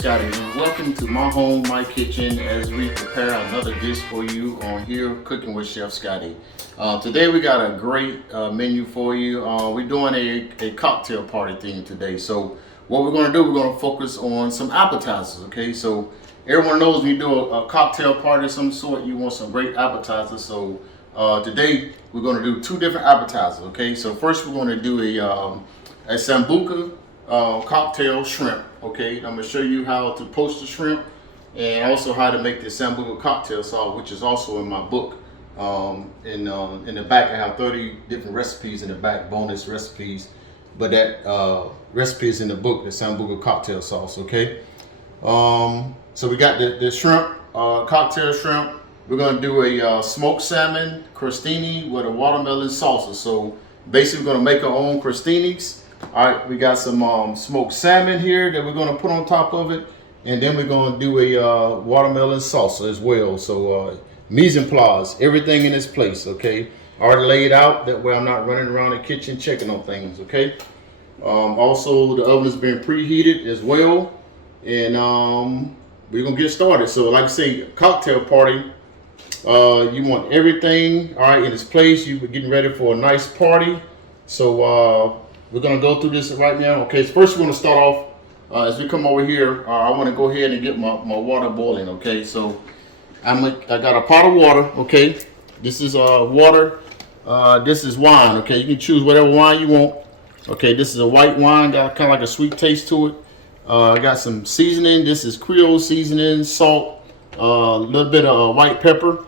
Scottie, and welcome to my home, my kitchen, as we prepare another dish for you on here, Cooking with Chef Scottie. Today we got a great menu for you. We're doing a cocktail party theme today. So what we're going to do, we're going to focus on some appetizers, okay? So everyone knows when you do a cocktail party of some sort, you want some great appetizers. So today we're going to do two different appetizers, okay? So first we're going to do a Sambuca Cocktail Shrimp, okay? I'm going to show you how to poach the shrimp and also how to make the Sambuca Cocktail sauce, which is also in my book. In the back I have 30 different recipes in the back, bonus recipes, but that recipe is in the book, the Sambuca Cocktail sauce, okay? So we got the shrimp, cocktail shrimp. We're going to do a smoked salmon crostini with a watermelon salsa. So basically we're going to make our own crostinis. All right, we got some smoked salmon here that we're going to put on top of it, and then we're going to do a watermelon salsa as well. So mise en place, everything in its place, okay? Already laid out, that way I'm not running around the kitchen checking on things, okay? Also, the oven has been preheated as well, and we're going to get started. So like I say, cocktail party, you want everything, all right, in its place. You're getting ready for a nice party. So we're going to go through this right now. Okay, so first we're going to start off, as we come over here, I want to go ahead and get my water boiling, okay? So I got a pot of water, okay? This is water, this is wine, okay? You can choose whatever wine you want. Okay, this is a white wine, got kind of like a sweet taste to it. I got some seasoning. This is Creole seasoning, salt, a little bit of white pepper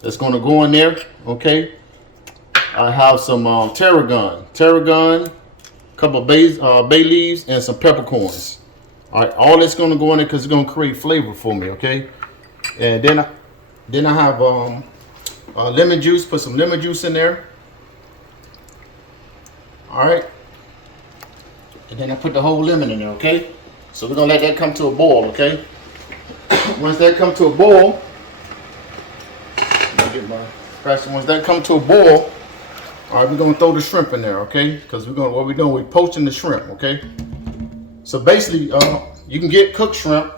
that's going to go in there, okay? I have some tarragon, couple of bay leaves, and some peppercorns. All right, all that's going to go in there because it's going to create flavor for me, okay? And then I have lemon juice. Put some lemon juice in there. All right, and then I put the whole lemon in there, okay? So we're gonna let that come to a boil, okay? Once that come to a boil, once that come to a boil, all right, we're gonna throw the shrimp in there, okay? Because we're poaching the shrimp, okay? So basically, you can get cooked shrimp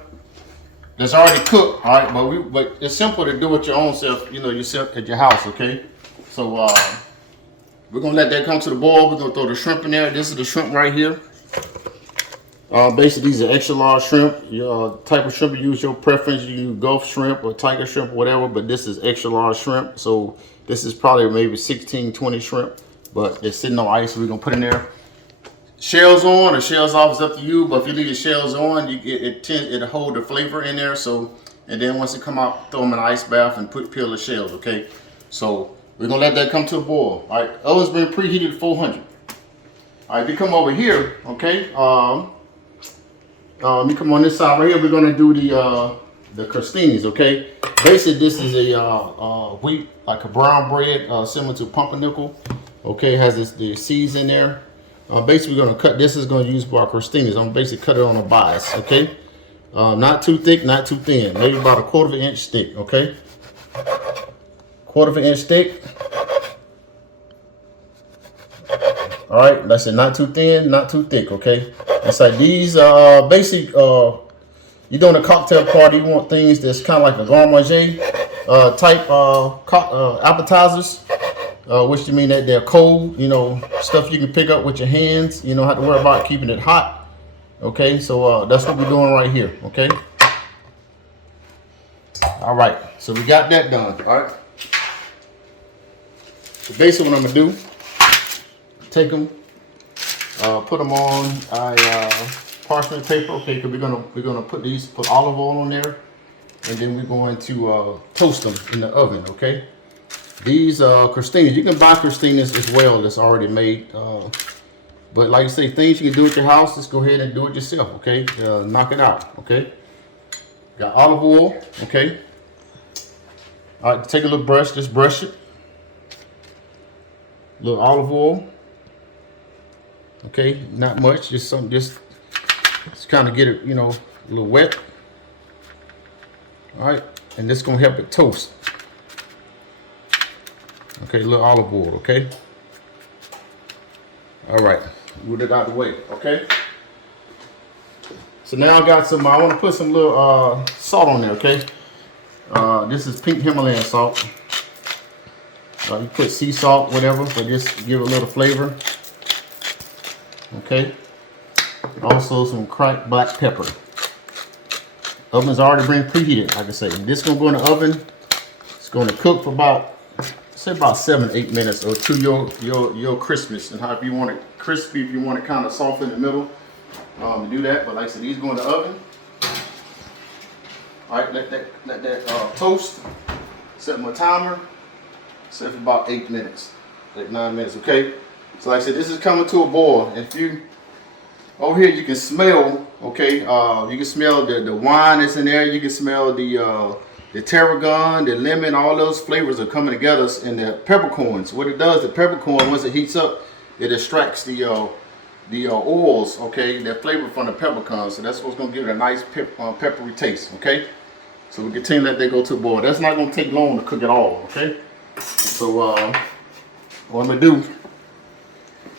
that's already cooked, all right? But it's simple to do it your own self, yourself at your house, okay? So we're gonna let that come to the boil. We're gonna throw the shrimp in there. This is the shrimp right here. Basically, these are extra large shrimp. Your type of shrimp you use, your preference. You use Gulf shrimp or tiger shrimp or whatever, but this is extra large shrimp. So this is probably maybe 16, 20 shrimp, but they're sitting on ice. So we're gonna put in there. Shells on or shells off is up to you, but if you leave the shells on, it'll hold the flavor in there. So, and then once it come out, throw them in an ice bath and peel the shells, okay? So we're gonna let that come to a boil. All right, oven's been preheated to 400. All right, we come over here, okay? You come on this side right here. We're gonna do the crostinis, okay? Basically, this is a wheat, like a brown bread, similar to pumpernickel. Okay, it has the seeds in there. Basically, we're gonna cut. This is gonna use for our crostinis. I'm gonna basically cut it on a bias, okay? Not too thick, not too thin. Maybe about a 1/4 inch thick, okay? 1/4 inch thick. All right, that's it. Not too thin, not too thick, okay? It's like these basic. You're doing a cocktail party. You want things that's kind of like a grand manger type appetizers, which you mean that they're cold. Stuff you can pick up with your hands. You don't have to worry about keeping it hot. Okay, so that's what we're doing right here. Okay. All right, so we got that done. All right. So basically, what I'm gonna do. Take them, put them on parchment paper, okay? Because we're gonna put olive oil on there, and then we're going to toast them in the oven, okay? These crostinis, you can buy crostinis as well that's already made, but like I say, things you can do at your house, just go ahead and do it yourself, okay? Knock it out, okay? Got olive oil, okay? All right, take a little brush, just brush it. A little olive oil. Okay, not much, just kind of get it, a little wet. All right, and this is gonna help it toast. Okay, a little olive oil, okay? All right, move it out of the way, okay? So now I got some, I want to put some little salt on there, okay? This is pink Himalayan salt. You put sea salt, whatever, but just give it a little flavor. Okay. Also some cracked black pepper. Oven's already been preheated, like I say. This is gonna go in the oven. It's gonna cook for about, say about 7-8 minutes, or to your crispness, and however you want it crispy. If you want it kind of soft in the middle, do that. But like I said, these go in the oven. All right, let that toast. Set my timer. Set for about 8 minutes, like 9 minutes. Okay. So like I said, this is coming to a boil. If you over here, you can smell. Okay, you can smell the wine that's in there. You can smell the tarragon, the lemon. All those flavors are coming together in the peppercorns. What it does, the peppercorn, once it heats up, it extracts the oils. Okay, that flavor from the peppercorn. So that's what's gonna give it a nice peppery taste. Okay, so we continue to let that go to a boil. That's not gonna take long to cook at all. Okay, so what I'm gonna do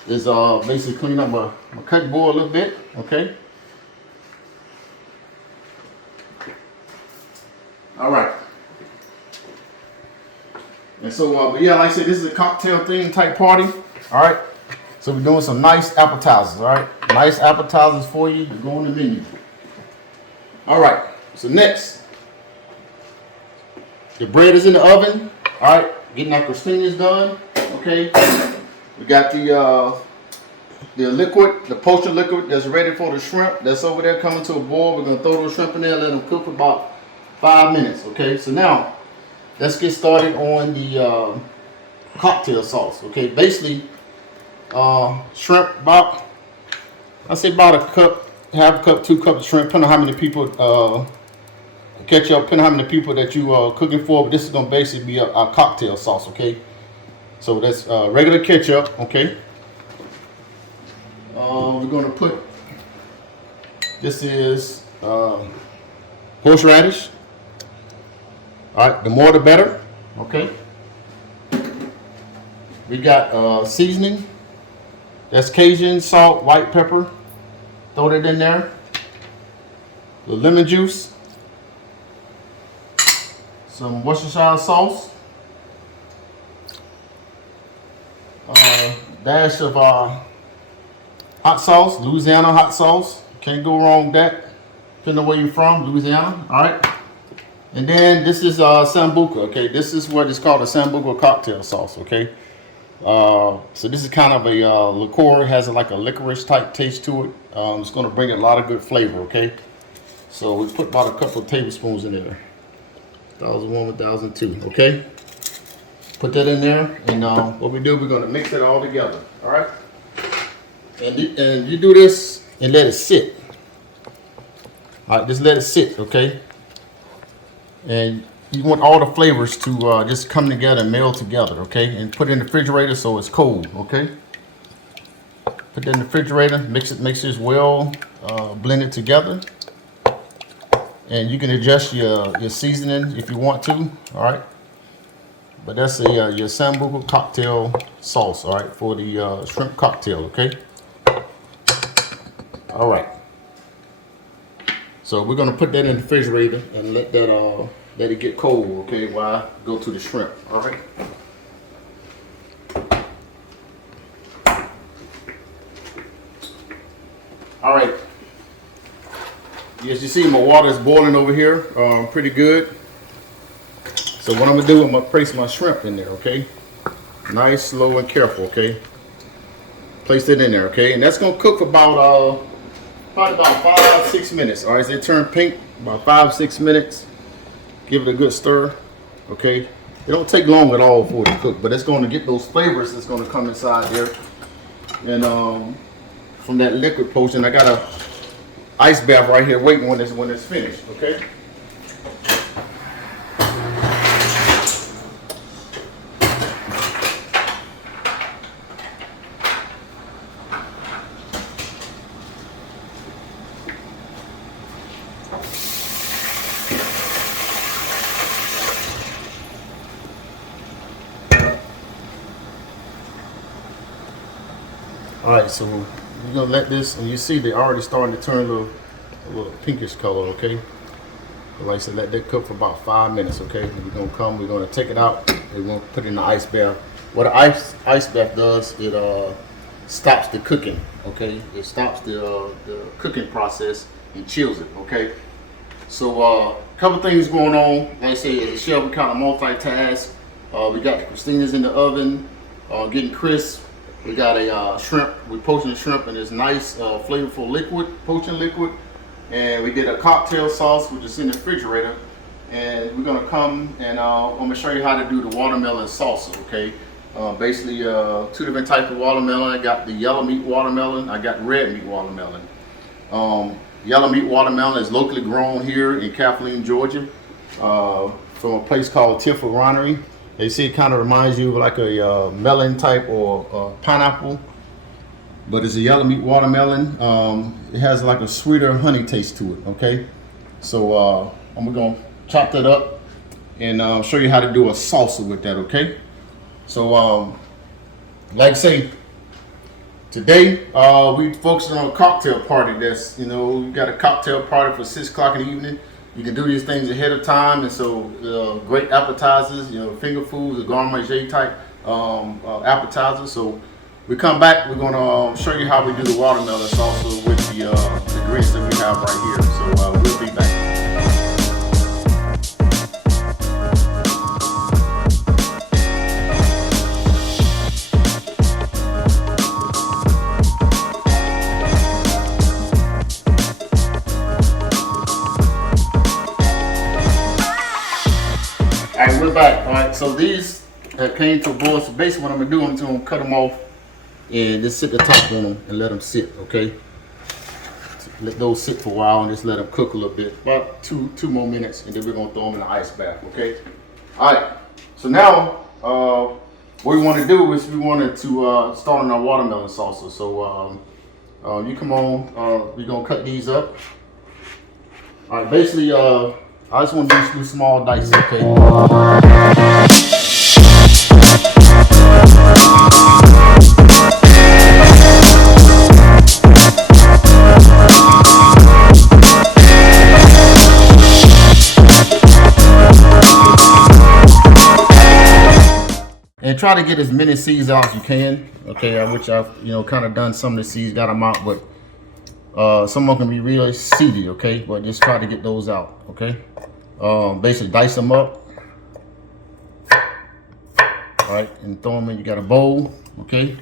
is basically clean up my cut board a little bit. Okay. All right. And so, but yeah, like I said, this is a cocktail theme type party. All right. So we're doing some nice appetizers. All right. Nice appetizers for you to go on the menu. All right. So next, the bread is in the oven. All right. Getting our crostinis done. Okay. We got the liquid, the poached liquid that's ready for the shrimp. That's over there coming to a boil. We're gonna throw those shrimp in there, let them cook for about 5 minutes. Okay, so now let's get started on the cocktail sauce. Okay, basically shrimp about, I say about a cup, half a cup, 2 cups of shrimp, depending on how many people ketchup, depending on how many people that you are cooking for. But this is gonna basically be a cocktail sauce. Okay. So that's regular ketchup, okay. We're going to put, this is horseradish. All right, the more the better, okay. We got seasoning. That's Cajun salt, white pepper. Throw that in there. The lemon juice. Some Worcestershire sauce. Dash of hot sauce, Louisiana hot sauce. Can't go wrong with that. Depending on where you're from, Louisiana. All right. And then this is Sambuca. Okay, this is what is called a Sambuca Cocktail Sauce. Okay. So this is kind of a liqueur. It has like a licorice type taste to it. It's going to bring a lot of good flavor. Okay. So we put about a couple of tablespoons in there. 1001, 1002. Okay. Put that in there, and what we do, we're going to mix it all together. All right. And you do this and let it sit. All right, just let it sit, okay? And you want all the flavors to just come together and meld together, okay? And put it in the refrigerator so it's cold, okay? Put that in the refrigerator, mix it well, blend it together. And you can adjust your seasoning if you want to, all right? But that's your Sambuca cocktail sauce, all right, for the shrimp cocktail, okay? All right. So we're gonna put that in the refrigerator and let it get cold, okay? While I go to the shrimp, all right? All right. As you see, my water is boiling over here, pretty good. So what I'm gonna do, I'm gonna place my shrimp in there, okay? Nice, slow, and careful, okay? Place it in there, okay? And that's gonna cook for about probably about 5-6 minutes. All right, so they turn pink, about 5-6 minutes. Give it a good stir, okay? It don't take long at all for it to cook, but it's gonna get those flavors that's gonna come inside there. And from that liquid potion, I got a ice bath right here waiting when it's finished, okay? All right, so we're gonna let this, and you see they're already starting to turn a little pinkish color, okay? But like I said, let that cook for about 5 minutes, okay? And we're gonna take it out and we're gonna put it in the ice bath. What an ice bath does, it stops the cooking, okay? It stops the cooking process and chills it, okay? So a couple things going on. Like I say, as a chef, we kind of multitask. We got the crostinis in the oven, getting crisp. We got a shrimp. We're poaching the shrimp in this nice, flavorful liquid, poaching liquid. And we did a cocktail sauce, which is in the refrigerator. And we're gonna come and I'm gonna show you how to do the watermelon salsa, okay? Basically, 2 different types of watermelon. I got the yellow meat watermelon. I got red meat watermelon. Yellow meat watermelon is locally grown here in Kathleen, Georgia, from a place called Tiffle Winery. They say it kind of reminds you of like a melon type or pineapple, but it's a yellow meat watermelon. It has like a sweeter honey taste to it, okay? So I'm gonna chop that up and show you how to do a salsa with that, okay? So like I say, today we focusing on a cocktail party. That's, you know, we got a cocktail party for 6 o'clock in the evening. You can do these things ahead of time, and so great appetizers, you know, finger foods, the gourmet type appetizers. So we come back, we're gonna show you how we do the watermelon salsa with the greens that we have right here. So we'll be back. Alright, we're back. Alright, so these came to a boil. So basically what I'm gonna do, I'm just gonna cut them off and just sit the top on them and let them sit, okay? So let those sit for a while and just let them cook a little bit, about two more minutes, and then we're gonna throw them in the ice bath, okay? Alright, so now what we want to do is we wanted to start on our watermelon salsa. So you come on, we're gonna cut these up. Alright, basically I just want to do small dice, okay? And try to get as many seeds out as you can, okay? Which I've, you know, kind of done some of the seeds, got them out, but some of them can be really seedy, okay? But just try to get those out, okay? Basically dice them up, all right, and throw them in. You got a bowl, okay?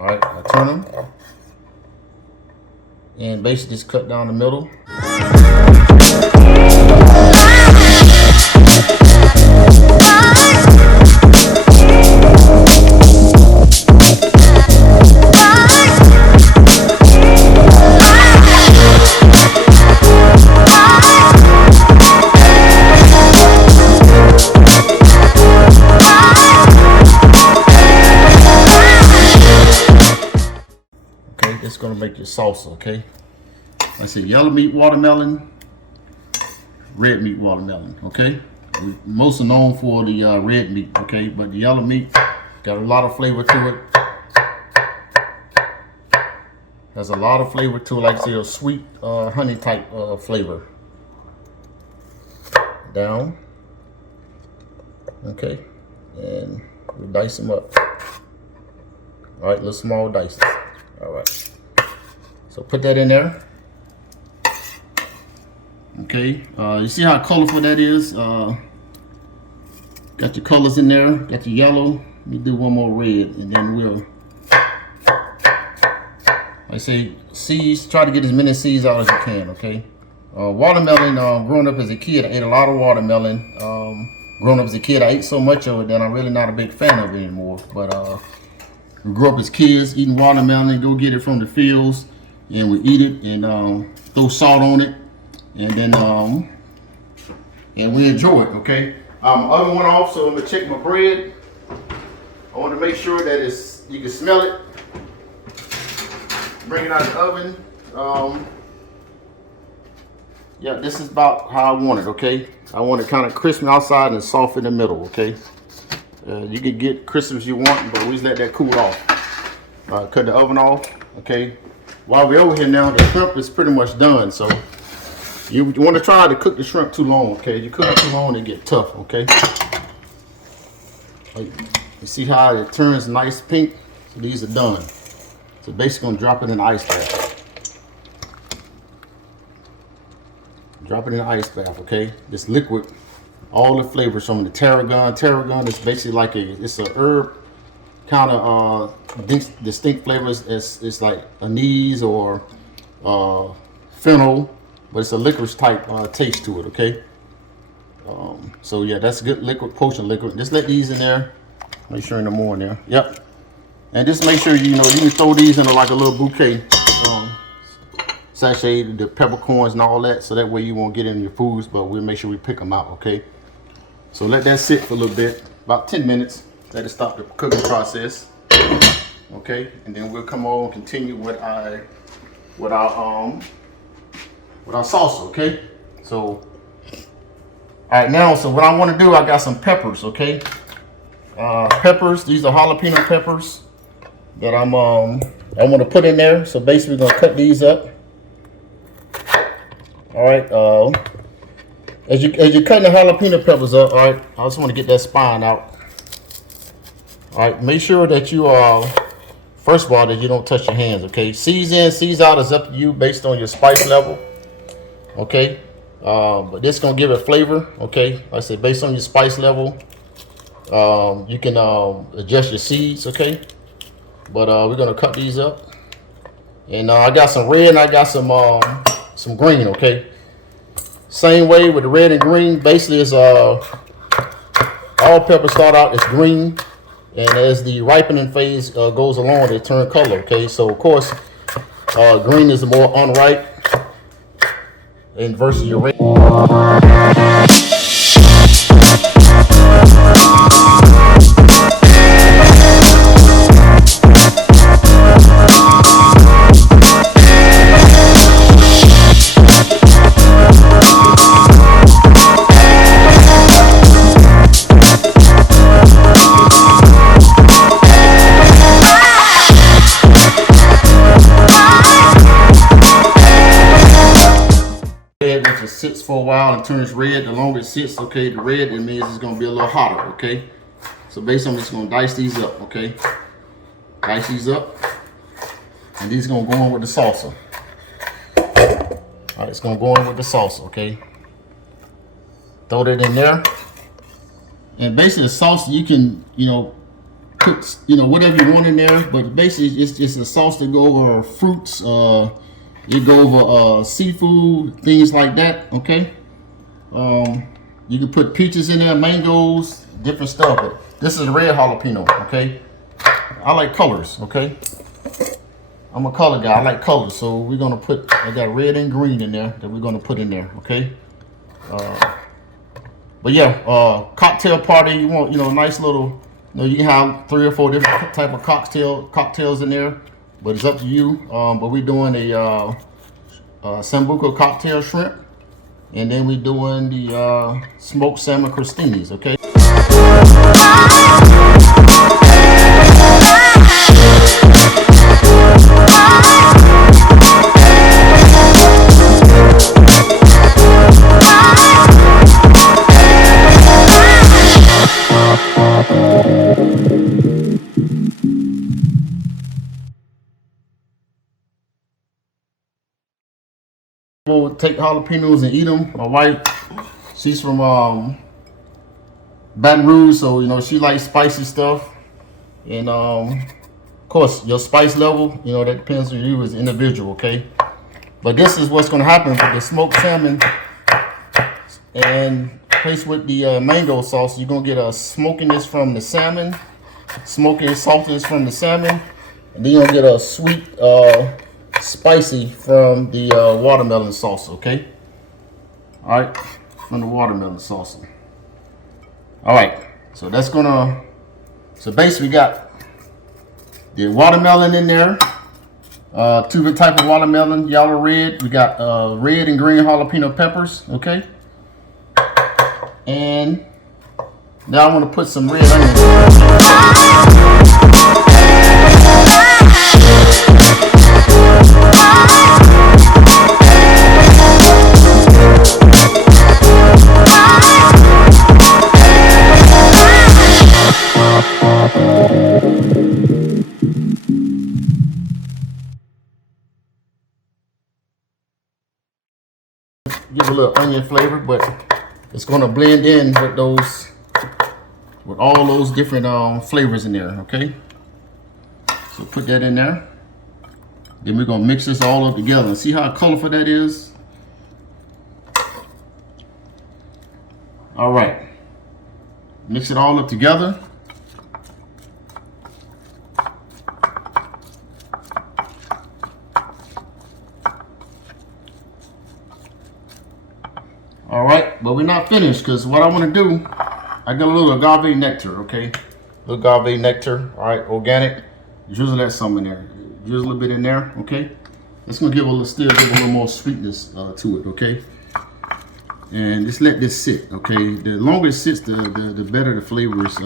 All right, I turn them and basically just cut down the middle. It's gonna make your salsa, okay? I said yellow meat watermelon, red meat watermelon, okay? We're mostly known for the red meat, okay? But the yellow meat got a lot of flavor to it. Has a lot of flavor to it, like I say, a sweet honey type flavor. Down, okay? And we dice them up. All right, little small dices. All right. So put that in there. Okay, you see how colorful that is? Got your colors in there, got your yellow. Let me do one more red and then we'll, I say seeds, try to get as many seeds out as you can, okay? Watermelon, growing up as a kid, I ate a lot of watermelon. Growing up as a kid, I ate so much of it that I'm really not a big fan of it anymore. But we grew up as kids eating watermelon, go get it from the fields, and we eat it and throw salt on it, and then and we enjoy it, okay? Oven went off, so I'm gonna check my bread. I want to make sure that you can smell it. Bring it out of the oven. Yeah, this is about how I want it, okay? I want it kind of crisp outside and soft in the middle, okay? You can get crisp as you want, but we just let that cool off. Cut the oven off, okay? While we're over here now, the shrimp is pretty much done, so you want to try to cook the shrimp too long, okay? You cook it too long, it get tough, okay? You see how it turns nice pink? So these are done. So basically, I'm drop it in the ice bath. Drop it in the ice bath, okay? This liquid, all the flavors from the tarragon. Tarragon is basically like it's a herb, kind of distinct flavors. It's like anise or fennel, but it's a licorice type taste to it, okay? So yeah, that's good liquid, potion liquid. Just let these in there. Make sure in the more in there. Yep. And just make sure you can throw these in like a little bouquet, sachet, the peppercorns and all that, so that way you won't get in your foods. But we'll make sure we pick them out, okay? So let that sit for a little bit, about 10 minutes. Let it stop the cooking process, okay? And then we'll come over and continue with our salsa, okay? So, all right, now, so what I want to do, I got some peppers, okay? Peppers, these are jalapeno peppers that I want to put in there. So basically, we're gonna cut these up. All right. As you're cutting the jalapeno peppers up, all right. I just want to get that spine out. All right. Make sure that you first of all, that you don't touch your hands. Okay. Seize in, seize out is up to you based on your spice level. Okay. But this gonna give it flavor. Okay. Like I said, based on your spice level. You can adjust your seeds, okay? But we're gonna cut these up, and I got some red and I got some green, okay? Same way with the red and green. Basically, it's all peppers start out as green, and as the ripening phase goes along, they turn color, okay? So of course, green is the more unripe, and versus your red. Which sits for a while and turns red. The longer it sits, okay, the red, it means it's gonna be a little hotter, okay? So basically, I'm just gonna dice these up, okay? Dice these up, and these gonna go in with the salsa. All right, it's gonna go in with the salsa, okay? Throw that in there, and basically the salsa you can, put, whatever you want in there, but basically it's a sauce that go over fruits. You go over seafood, things like that, okay? You can put peaches in there, mangoes, different stuff. But this is red jalapeno, okay? I like colors, okay? I'm a color guy, I like colors. So we're gonna I got red and green in there that we're gonna put in there, okay? But yeah, cocktail party, you want, a nice little, you can have 3 or 4 different type of cocktails in there. But it's up to you. But we're doing a Sambuca Cocktail Shrimp, and then we're doing the smoked Salmon Crostinis, okay? We'll take jalapenos and eat them. My wife, she's from Baton Rouge, so she likes spicy stuff. And of course, your spice level, that depends on you as an individual, okay? But this is what's going to happen with the smoked salmon and placed with the mango sauce. You're going to get a smokiness from the salmon, smoky and saltiness from the salmon, and then you're going to get a sweet spicy from the watermelon sauce, okay? All right, from the watermelon sauce. All right, so that's gonna, so basically we got the watermelon in there, 2 different type of watermelon, yellow, red. We got red and green jalapeno peppers, okay? And now I want to put some red onions. Give a little onion flavor, but it's going to blend in with all those different flavors in there. Okay, so put that in there. Then we're going to mix this all up together. See how colorful that is? All right, mix it all up together. All right, but we're not finished, because what I want to do, I got a little agave nectar, okay? A little agave nectar, all right, organic. Drizzle that some in there. Drizzle a little bit in there, okay? It's gonna still give a little more sweetness to it, okay? And just let this sit, okay? The longer it sits, the better the flavors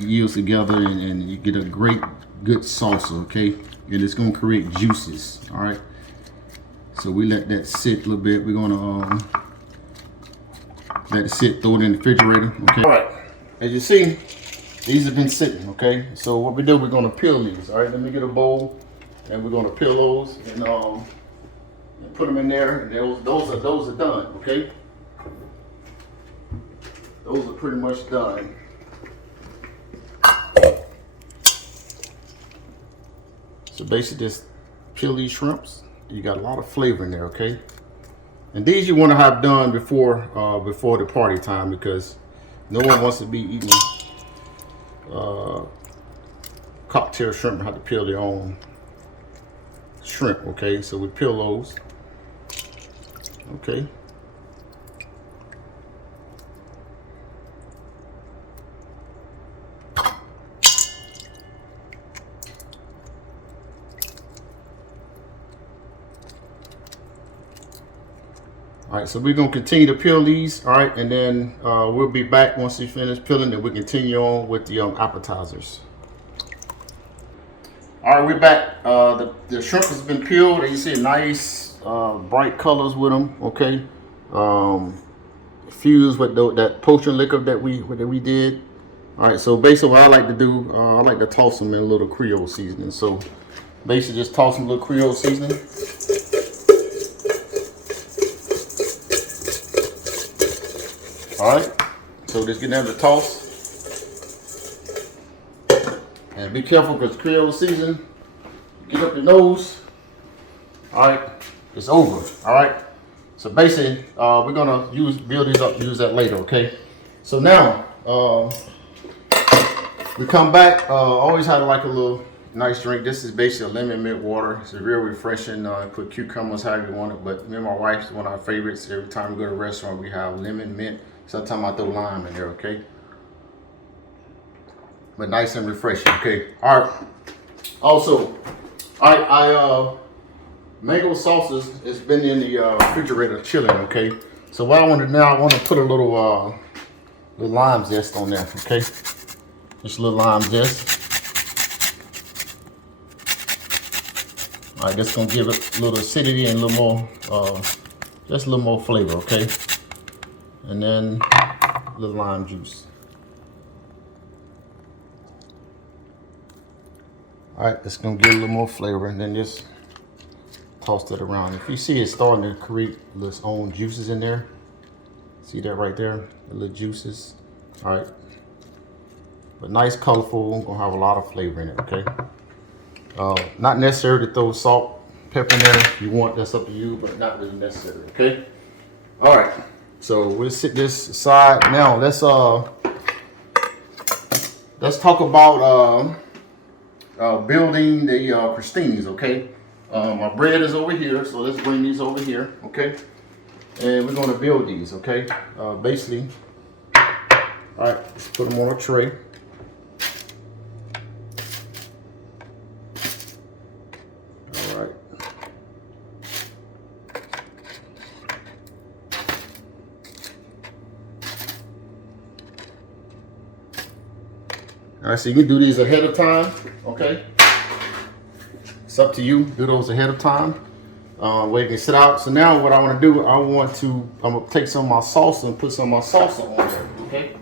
yields together, and you get a good salsa, okay? And it's gonna create juices, all right? So we let that sit a little bit. We're gonna let it sit, throw it in the refrigerator, okay? All right, as you see, these have been sitting, okay? So what we do, we're gonna peel these, all right? Let me get a bowl, and we're gonna peel those and put them in there. And those are done, okay? Those are pretty much done. So basically, just peel these shrimps. You got a lot of flavor in there, okay? And these you want to have done before the party time, because no one wants to be eating cocktail shrimp and have to peel their own shrimp, okay? So we peel those, okay? All right, so we're gonna continue to peel these, all right, and then we'll be back once we finish peeling, and we continue on with the appetizers. All right, we're back. The shrimp has been peeled, and you see nice bright colors with them, okay? Fused with that potion liquor that we did. All right, so basically what I like to do, I like to toss them in a little Creole seasoning. So basically just toss them a little Creole seasoning. All right, so just get them to toss. And be careful, because Creole seasoning, get up your nose. All right, it's over. All right, so basically, we're gonna build these up, use that later, okay? So now, we come back. Always had like a little nice drink. This is basically a lemon mint water. It's real refreshing. Put cucumbers however you want it, but me and my wife's one of our favorites. Every time we go to a restaurant, we have lemon mint. Sometimes I throw lime in there, okay? But nice and refreshing, okay? All right. Also, I mango sauces has been in the refrigerator chilling, okay? So what I want to now, I want to put a little lime zest on there, okay? Just a little lime zest. All right, that's gonna give it a little acidity and a little more, just a little more flavor, okay? And then a little lime juice. All right, it's gonna give a little more flavor, and then just toss it around. If you see it's starting to create its own juices in there, see that right there, the little juices. All right, but nice, colorful, gonna have a lot of flavor in it, okay? Not necessary to throw salt, pepper in there if you want, that's up to you, but not really necessary, okay? All right, so we'll sit this aside. Now let's talk about building the crostinis, okay? My bread is over here, so let's bring these over here, okay? And we're gonna build these, okay? Basically, all right, let's put them on a tray. All right. All right, so you can do these ahead of time, okay? It's up to you. Do those ahead of time. Where you can sit out. So now what I want to do, I'm gonna take some of my salsa and put some of my salsa on there, okay?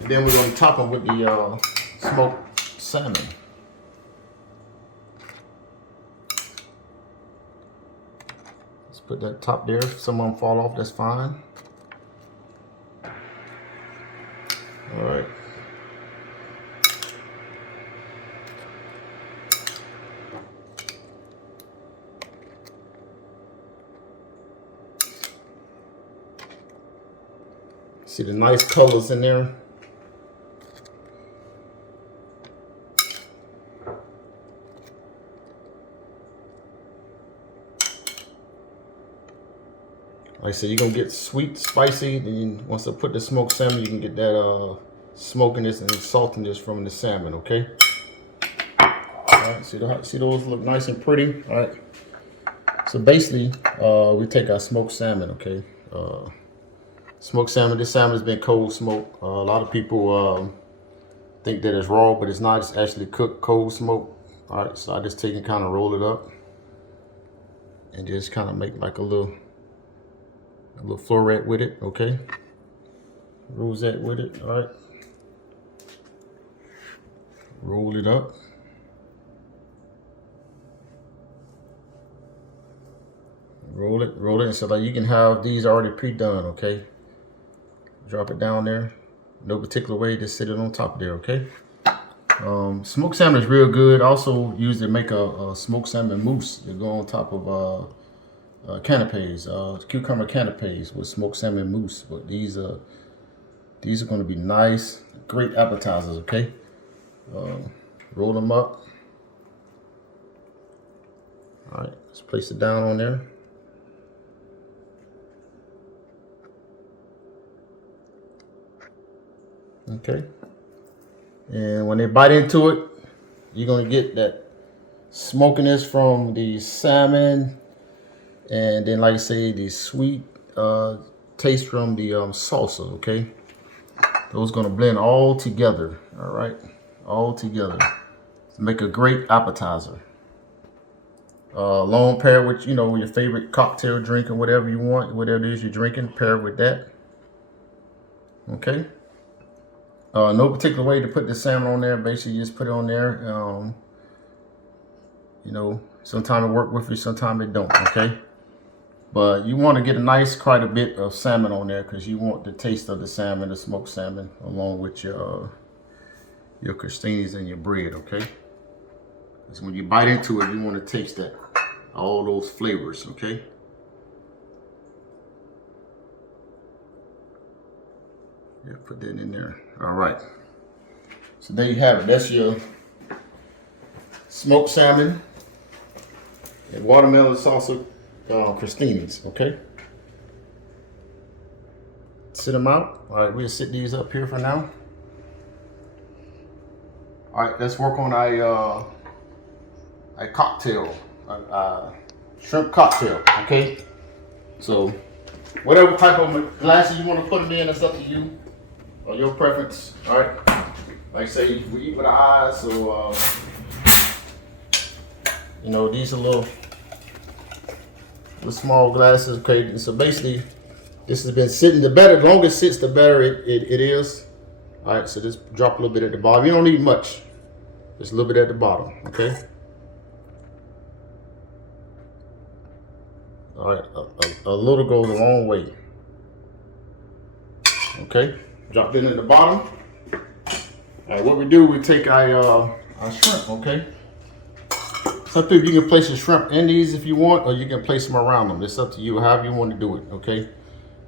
And then we're gonna top them with the smoked salmon. Let's put that top there. If some of them fall off, that's fine. All right. See the nice colors in there. Like I said, you're gonna get sweet, spicy. Then once I put the smoked salmon, you can get that smokiness and saltiness from the salmon. Okay. All right. See those look nice and pretty. All right. So basically, we take our smoked salmon. Okay. Smoked salmon. This salmon has been cold smoked. A lot of people think that it's raw, but it's not. It's actually cooked cold smoked. All right. So I just take and kind of roll it up, and just kind of make like a little floret with it, okay? Rosette with it, all right? Roll it up. Roll it. So like you can have these already pre-done, okay? Drop it down there. No particular way, just sit it on top there, okay? Smoked salmon is real good. Also used to make a smoked salmon mousse to go on top of canapes, cucumber canapes with smoked salmon mousse. But these are going to be nice, great appetizers. Okay, roll them up. All right, let's place it down on there. Okay, and when they bite into it, you're going to get that smokiness from the salmon. And then, like I say, the sweet taste from the salsa, okay? Those gonna blend all together, all right? All together to make a great appetizer. Long pair with, you know, your favorite cocktail drink or whatever you want, whatever it is you're drinking, pair with that, okay? No particular way to put the salmon on there. Basically, you just put it on there. You know, sometimes it work with you, sometimes it don't, okay? But you want to get quite a bit of salmon on there because you want the taste of the salmon, the smoked salmon, along with your crostinis and your bread, okay? Because when you bite into it, you want to taste that, all those flavors, okay? Yeah, put that in there. All right. So there you have it. That's your smoked salmon and watermelon salsa. Crostinis, okay? Sit them out. All right, we'll sit these up here for now. All right, let's work on a cocktail, shrimp cocktail, okay? So, whatever type of glasses you want to put them in, that's up to you or your preference. All right, like I say, we eat with our eyes, so you know, these are the small glasses, okay? So basically, this has been sitting. The longer it sits, the better it is. All right, so just drop a little bit at the bottom. You don't need much. Just a little bit at the bottom, okay? All right, a little goes a long way. Okay, drop it at the bottom. All right, what we do, we take our shrimp, okay? Some people, you can place your shrimp in these if you want, or you can place them around them. It's up to you, however you want to do it, okay?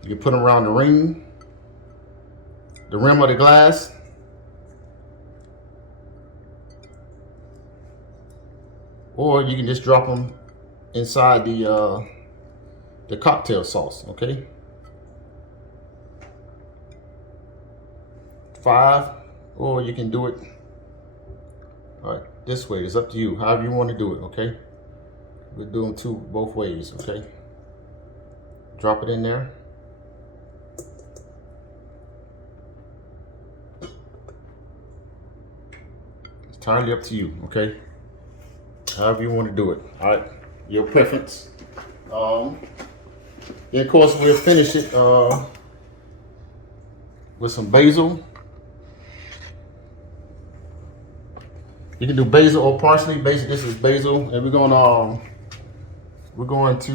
You can put them around the rim of the glass. Or you can just drop them inside the cocktail sauce, okay? 5, or you can do it, all right, this way. It's up to you, however you want to do it, okay? We're doing both ways, okay? Drop it in there. entirely up to you, okay? However you want to do it, all right? Your preference. Then of course we'll finish it with some basil. You can do basil or parsley. Basil, this is basil, and we're going to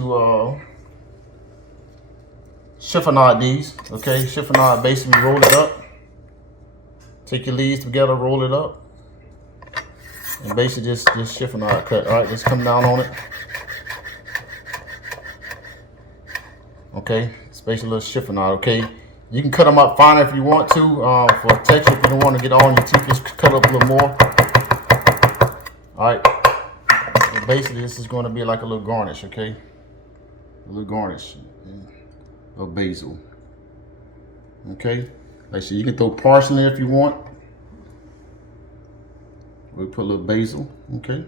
chiffonade these, okay? Chiffonade, basically roll it up. Take your leaves together, roll it up, and basically just chiffonade cut. All right, just come down on it. Okay, it's basically a little chiffonade. Okay, you can cut them up finer if you want to for texture. If you don't want to get all in your teeth, just cut up a little more. All right, so basically this is going to be like a little garnish. Okay, a little garnish of basil. Okay, like so you can throw parsley if you want. We put a little basil. Okay.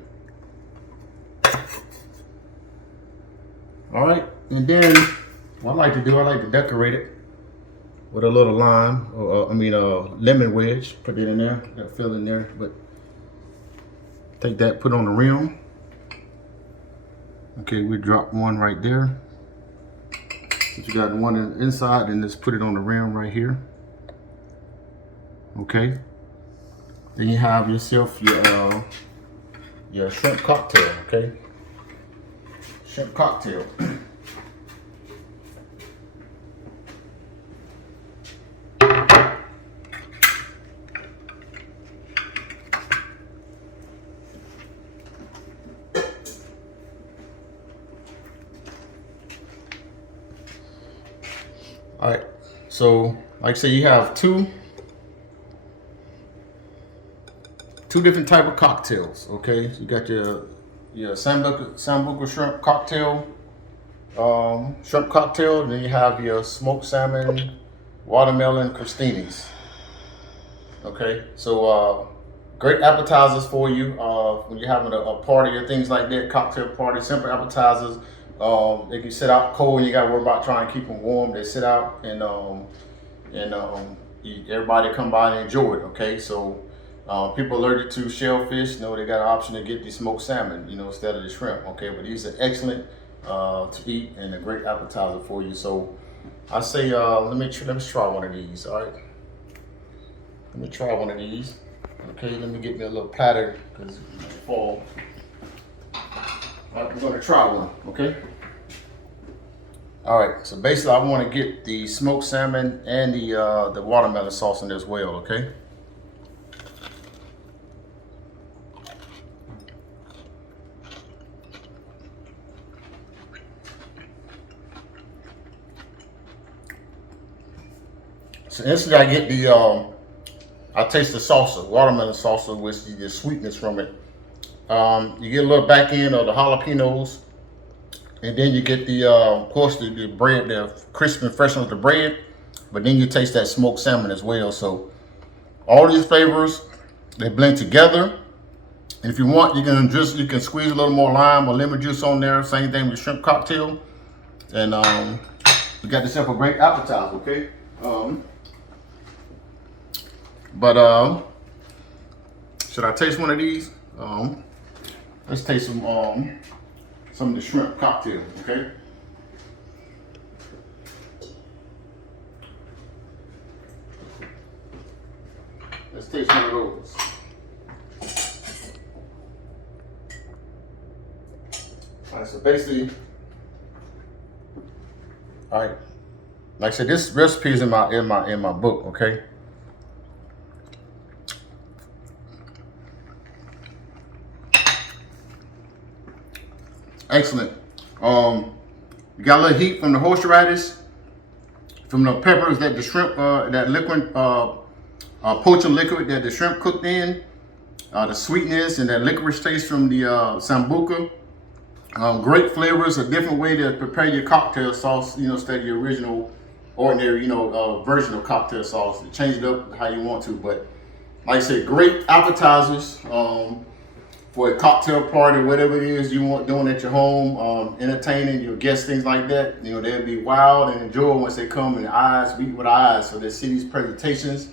All right, and then what I like to do, I like to decorate it with a little lime, or lemon wedge. Put it in there, got fill in there, but take that, put on the rim. Okay, we drop one right there. Since you got one inside, then just put it on the rim right here. Okay. Then you have yourself your shrimp cocktail. Okay. Shrimp cocktail. All right, so like I said, you have two different type of cocktails. Okay, so you got your Sambuca shrimp cocktail, and then you have your smoked salmon, watermelon crostinis. Okay, so great appetizers for you when you're having a party or things like that, cocktail party, simple appetizers. They can sit out cold and you got to worry about trying to keep them warm. They sit out and everybody come by and enjoy it. Okay, so people allergic to shellfish, they got an option to get the smoked salmon, instead of the shrimp. Okay, but these are excellent to eat and a great appetizer for you. So I say let me try one of these. All right, let me try one of these. Okay, let me get me a little platter because it's fall. All right, we're gonna try one. Okay. All right, so basically I want to get the smoked salmon and the watermelon sauce in there as well. Okay. So instantly I get I taste the salsa, watermelon salsa, with the sweetness from it. You get a little back end of the jalapenos, and then you get of course, the bread, the crisp and freshness of the bread, but then you taste that smoked salmon as well. So all these flavors, they blend together. And if you want, you can squeeze a little more lime or lemon juice on there. Same thing with shrimp cocktail, and you got yourself a great appetizer. Okay. Should I taste one of these? Let's taste some of the shrimp cocktail, okay? Let's taste one of those. All right, so basically, all right, like I said, this recipe is in my book, okay? Excellent. You got a little heat from the horseradish, from the peppers that the shrimp, that liquid, poaching liquid that the shrimp cooked in, the sweetness and that licorice taste from the Sambuca. Great flavors, a different way to prepare your cocktail sauce, instead of your original, ordinary, version of cocktail sauce. Change it up how you want to, but like I said, great appetizers. For a cocktail party, whatever it is you want doing at your home, entertaining your guests, things like that. They'll be wild and enjoy once they come and eyes meet with eyes. So they see these presentations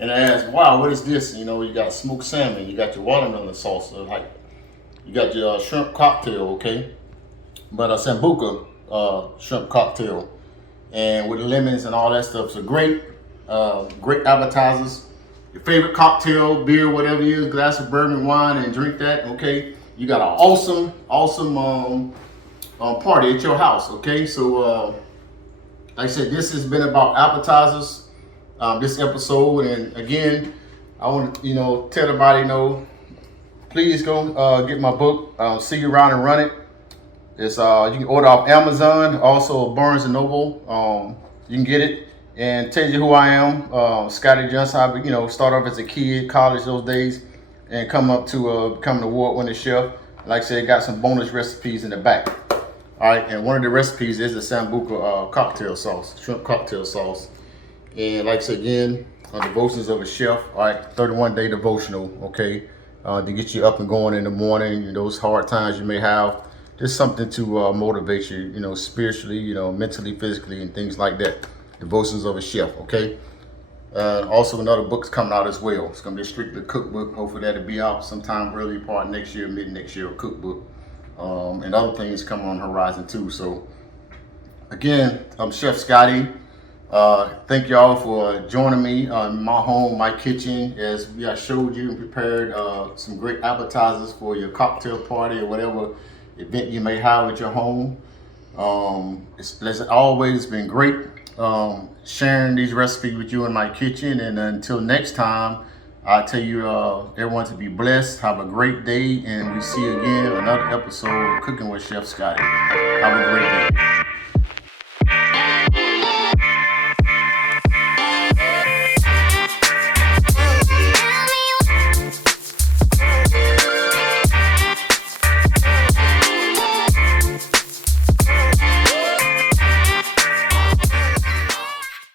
And I asked, wow, what is this? You know, you got smoked salmon, you got your watermelon salsa, like you got your shrimp cocktail, okay? But a Sambuca shrimp cocktail, and with the lemons and all that stuff. So great, great appetizers. Your favorite cocktail, beer, whatever it is, glass of bourbon, wine, and drink that, okay? You got an awesome party at your house, okay? So, like I said, this has been about appetizers, this episode. And again, I want to, tell everybody, please go get my book, See You Around and Run It. It's you can order off Amazon, also Barnes and Noble. You can get it. And tell you who I am, Scottie Johnson. I, start off as a kid, college those days, and come up to become an award-winning chef. Like I said, got some bonus recipes in the back. All right, and one of the recipes is the Sambuca cocktail sauce, shrimp cocktail sauce. And like I said again, Devotions of a Chef. All right, 31-day devotional. Okay, to get you up and going in the morning. Those hard times you may have. Just something to motivate you, spiritually, mentally, physically, and things like that. Devotions of a Chef, okay? Also, another book's coming out as well. It's gonna be a strictly cookbook. Hopefully that'll be out sometime early part next year, mid next year, a cookbook. And other things come on the horizon too. So again, I'm Chef Scottie. Thank y'all for joining me in my home, my kitchen, as I showed you and prepared some great appetizers for your cocktail party or whatever event you may have at your home. It's always been great sharing these recipes with you in my kitchen. And until next time, I tell you everyone to be blessed. Have a great day, and we see you again another episode of Cooking with Chef Scottie. Have a great day.